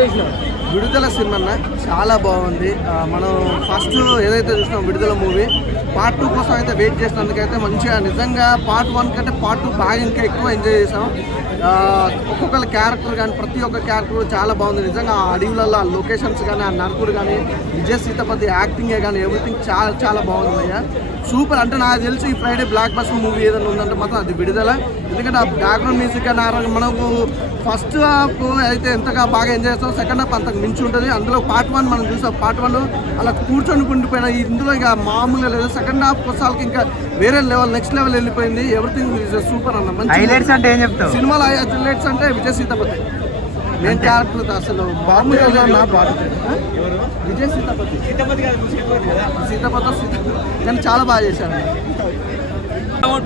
vez não. విడుదల cinema అన్న. చాలా బాగుంది. మనం ఫస్ట్ ఏదైతే చూసినాం విడుదల మూవీ పార్ట్ టూ కోసం అయితే వెయిట్ చేసినందుకైతే మంచిగా నిజంగా పార్ట్ వన్ కంటే పార్ట్ టూ బాగా ఇంకా ఎక్కువ ఎంజాయ్ చేసాం ఒక్కొక్కరి క్యారెక్టర్ కానీ ప్రతి ఒక్క క్యారెక్టర్ చాలా బాగుంది. నిజంగా ఆ అడవులలో ఆ లొకేషన్స్ కానీ ఆ నరకుడు కానీ విజయ్ సీతపతి యాక్టింగే కానీ ఎవ్రీథింగ్ చాలా చాలా బాగుంది అయ్యా సూపర్ అంటే నాకు తెలిసి ఈ ఫ్రైడే బ్లాక్ బస్టర్ మూవీ ఏదైనా ఉందంటే మాత్రం అది విడుదల. ఎందుకంటే ఆ బ్యాక్గ్రౌండ్ మ్యూజిక్ అని మనకు ఫస్ట్ హాఫ్ అయితే ఎంతగా బాగా ఎంజాయ్ చేస్తాం సెకండ్ హాఫ్ అంతకు మించి ఉంటుంది అందులో పార్ట్ వన్ మనం చూసాం. పార్ట్ వన్ అలా కూర్చొని ఉండిపోయిన ఇందులో ఇక మామూలుగా లేదు. సెకండ్ హాఫ్ కొసాలకి ఇంకా వేరే లెవెల్ నెక్స్ట్ లెవెల్ వెళ్ళిపోయింది. ఎవ్రీథింగ్ సూపర్ అన్న. మంచి హైలైట్స్ అంటే ఏం చెప్తావు? సినిమాలో హైలైట్స్ అంటే విజయ్ సీతపతి. మెయిన్ క్యారెక్టర్ అసలు మామూలుగా విజయ్ సీతపతి. సీతపతి సీతపతి కానీ చాలా బాగా చేశారు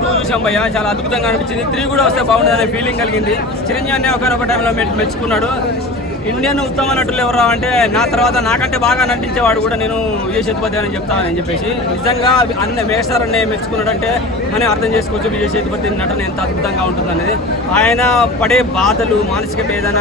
టూ చూసాం భయ్య. చాలా అద్భుతంగా అనిపించింది. త్రీ కూడా వస్తే బాగుంటుంది అనే ఫీలింగ్ కలిగింది. చిరంజీవి అనే ఒకనొక టైంలో మెచ్చుకున్నాడు. ఇండియన్ ఉత్తమ నటులు ఎవరు అంటే నా తర్వాత నాకంటే బాగా నటించేవాడు కూడా నేను విజయ్ సేతుపతి అని చెప్తానని చెప్పేసి. నిజంగా అన్న మేస్టర్ మెచ్చుకున్నాడంటే మెచ్చుకున్నాడు మనం అర్థం చేసుకోవచ్చు విజయ్ సేతుపతి నటన ఎంత అద్భుతంగా ఉంటుందనేది. ఆయన పడే బాధలు మానసిక వేదన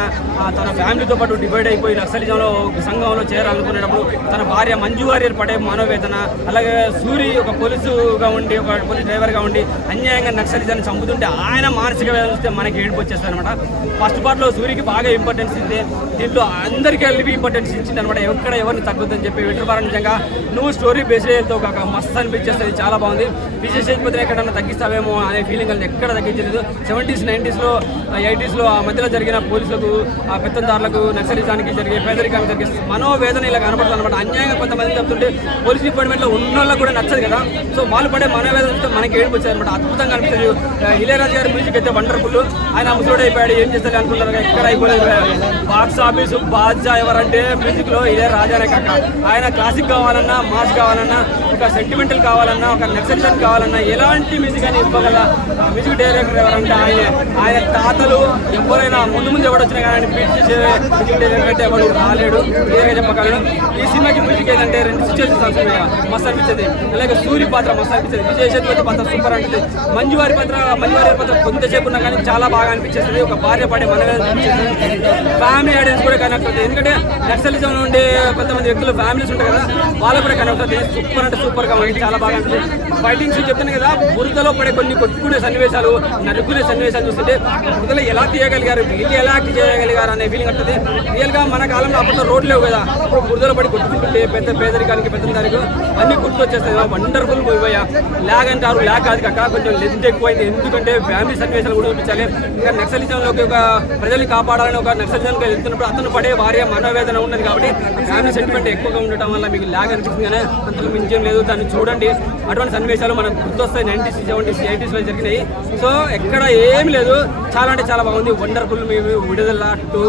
తన ఫ్యామిలీతో పాటు డివైడ్ అయిపోయి నక్సలిజంలో సంఘంలో చేరాలనుకునేటప్పుడు తన భార్య మంజు వారి పడే మనోవేదన అలాగే సూరి ఒక పోలీసుగా ఉండి ఒక పోలీస్ డ్రైవర్గా ఉండి అన్యాయంగా నక్సలిజాన్ని చంపుతుంటే ఆయన మానసిక వేదన వస్తే మనకి ఏడుపు వచ్చేస్తారనమాట అనమాట ఫస్ట్ పార్ట్లో సూరికి బాగా ఇంపార్టెన్స్ ఇస్తే దీంట్లో అందరికీ లివ్ ఇంపార్టెన్స్ ఇచ్చింది అనమాట ఎక్కడ ఎవరిని తగ్గుద్దని చెప్పి వింటర్ నిజంగా నువ్వు స్టోరీ బేస్ వెళ్తావు కాక మస్తు అనిపించేస్తుంది. చాలా బాగుంది. విజయ్ సేతుపతి ఎక్కడన్నా తగ్గిస్తావేమో అనే ఫీలింగ్ అది ఎక్కడ తగ్గించలేదు. సెవెంటీస్ నైంటీస్లో ఎయిటీస్లో ఆ మధ్యలో జరిగిన పోలీసులకు ఆ పెత్తందారులకు నక్సలిజానికి జరిగే పేదరికానికి జరిగే మనోవేదన ఇలా కనపడుతుంది అనమాట అన్యాయంగా కొంతమంది చెప్తుంటే పోలీస్ డిపార్ట్మెంట్లో ఉన్న వాళ్ళకి కూడా నచ్చదు కదా. సో వాళ్ళు పడే మనోవేదన మనకి ఏడుపు వచ్చేది అనమాట అద్భుతంగా అనిపిస్తుంది. ఆ, ఇళయరాజు గారి మ్యూజిక్ అయితే వండర్ఫుల్ ఆయన ముసలుడు అయిపోయాడు. ఏం చేస్తారు అనుకుంటారు ఎక్కడ అయిపోలేదు బాక్స్ ఆఫీస్ బాద్జా ఎవరంటే మ్యూజిక్లో ఇదే రాజానే కాక ఆయన క్లాసిక్ కావాలన్నా మాస్ కావాలన్నా ఒక సెంటిమెంటల్ కావాలన్నా ఒక నెక్సెషన్ కావాలన్నా ఎలాంటి మ్యూజిక్ అని ఇవ్వగల మ్యూజిక్ డైరెక్టర్ ఎవరంటే ఆయన. ఆయన తాతలు ఎవరైనా ముందు ముందు ఎవడు వచ్చినా కానీ ఆయన బీట్ చేసే మ్యూజిక్ డైరెక్టర్ అయితే ఎవడు రాలేడు. క్లియర్గా చెప్పగలను. ఈ సినిమాకి మ్యూజిక్ ఏంటంటే రెండు సిచ్యువేషన్స్ వస్తున్నాయి మస్తు అనిపించింది అలాగే సూర్య పాత్ర మస్తు అనిపించింది విజయ్ సేతుపతి పాత్ర సూపర్ అంటుంది మంజు వారి పాత్ర మంజు వారి పాత్ర కొంతసేపు ఉన్నా కానీ చాలా బాగా అనిపించేస్తుంది. ఒక భార్య పడే మనగా అనిపించేస్తుంది. ఫ్యామిలీ పేరెంట్స్ కూడా కనెక్ట్ అవుతుంది ఎందుకంటే నక్సలిజం ఉండే కొంతమంది వ్యక్తులు ఫ్యామిలీస్ ఉంటాయి కదా వాళ్ళు కూడా కనెక్ట్ అవుతుంది సూపర్ అంటే సూపర్గా ఉంది చాలా బాగా అనిపిస్తుంది ఫైటింగ్స్ చెప్తున్నాను కదా బురదలో పడే కొన్ని కొట్టుకునే సన్నివేశాలు నరుకునే సన్నివేశాలు చూస్తుంటే బురదలో ఎలా తీయగలిగారు వీళ్ళు ఎలా యాక్ట్ చేయగలిగారు అనే ఫీలింగ్ ఉంటుంది రియల్గా మన కాలంలో అప్పట్లో రోడ్లు లేవు కదా. ఇప్పుడు బురదలో పడి కొట్టుకుంటుంటే పెద్ద పేదరికానికి పెద్ద దానికి అన్ని గుర్తొచ్చేస్తాయి. వండర్ఫుల్ మూవీ అయ్యా. ల్యాగ్ అంటారు. ల్యాగ్ కాదు కాక కొంచెం లెంత్ ఎక్కువైంది. ఎందుకంటే ఫ్యామిలీ సన్నివేశాలు కూడా చూపించాలి. ఇంకా నక్సలిజంలోకి ఒక ప్రజల్ని కాపాడాలని ఒక నక్సలిజంలోకి వెళ్తున్నప్పుడు అతను పడే భార్య మనోవేదన ఉన్నది కాబట్టి ఫ్యామిలీ సెంటిమెంట్ ఎక్కువగా ఉండటం వల్ల మీకు ల్యాగ్ అనిపిస్తుంది కానీ అంతకు మించేం లేదు. దాన్ని చూడండి. అటువంటి సన్నివేశాలు మనకు గుర్తొస్తాయి. నైంటీస్ సెవెంటీస్ ఎయిటీస్లో జరిగినాయి. సో ఎక్కడ ఏమి లేదు. చాలా అంటే చాలా బాగుంది. వండర్ఫుల్ మూవీ విడుదల టూ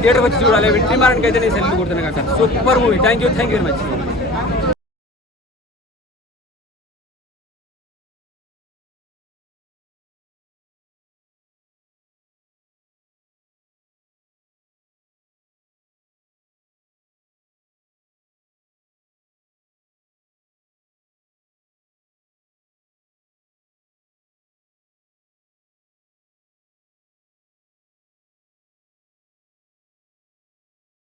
థియేటర్కి వచ్చి చూడాలి. విట్టి మారానికి అయితే నేను సెల్లు కొడుతున్నాను కాక. Super movie thank you thank you very much